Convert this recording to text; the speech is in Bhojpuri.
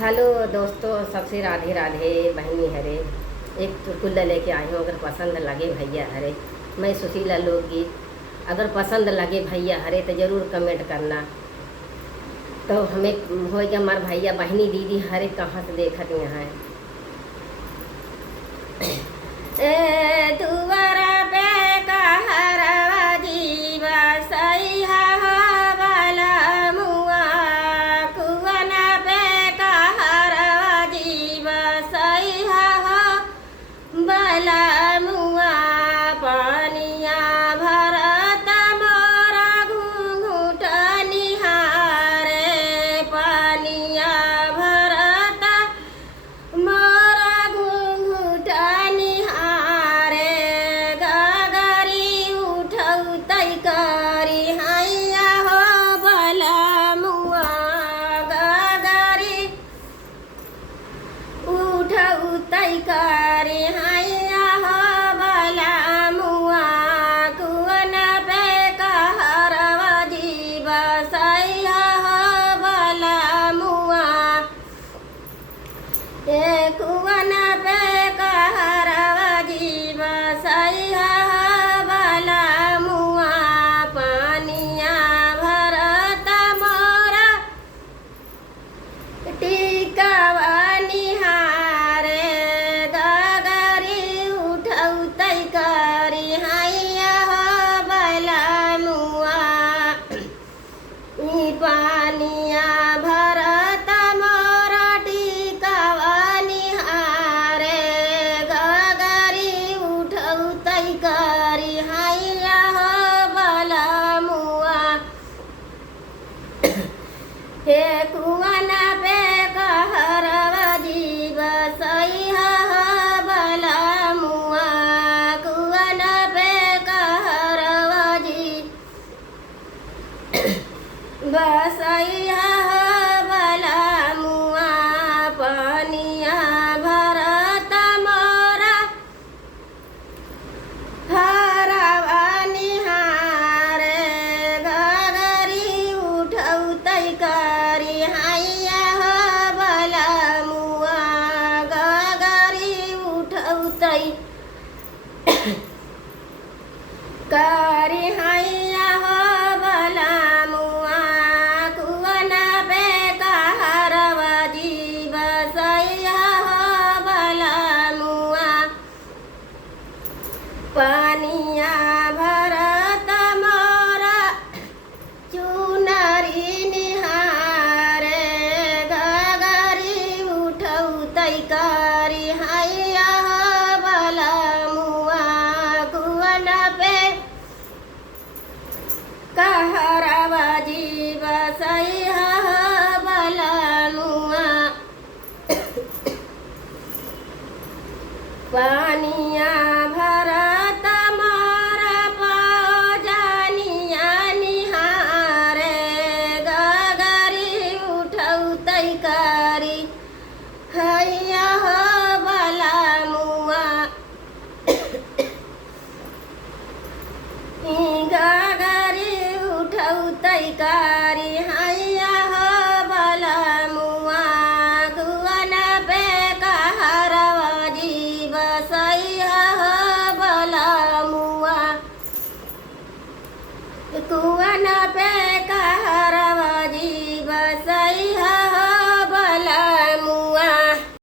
हेलो दोस्तों, सबसे राधे राधे। बहनी हरे एक चुटकुला लेके आई हूँ। अगर पसंद लगे भैया हरे, मैं सुशीला लोकगीत। अगर पसंद लगे भैया हरे तो ज़रूर कमेंट करना। तो हमें हो कि हमारे भैया बहनी दीदी हरे कहाँ से देखत यहाँ ए दुआरा पे कहरवा जीवा सही वाला मुआ कुआना पे कहरवा जीवा सही वाला मुआ पानिया भरत मोरा घूंघूट निहारे पानिया भरत मोरा घूंघूट निहारे गगरी उठौ तैकारी हैया हो भला मुआ गगरी उठौ तैकारी हैया हो भला मुआ कुअन पे कहरवा जीवा सैया हो भला मुआ ए कुअन पे कहरवा जीवा सैया भला मुआ पानिया भरत मोरा टिकवा निहारे गगरी उठौ तैकारी हैया भला मुआ ई पानिया भरत मोरा टिकवा निहारे गगरी उठौ तैकारी हैया भला मुआ हे कुआन पे कहरवा जीवा सैया भला मुआ कुआन पे कहरवा जी बसैया भला मुआ पानिया भरत मोरा हरवा निहारे गगरी उठौ तैकारी हैया भला मुआ गगरी उठौ तैकारी हैया भला मुआ कुअन पे कहरवा जीवा सैया भला मुआ पानिया भरत मोरा चुनरी निहारे गगरी उठौ तैकारी हैया भला मुआ कुअन पे कहरवा जीवा सैया भला मुआ पानिया भरत मोरा पौजानिया निहारे गगरी उठौ तैकारी हैया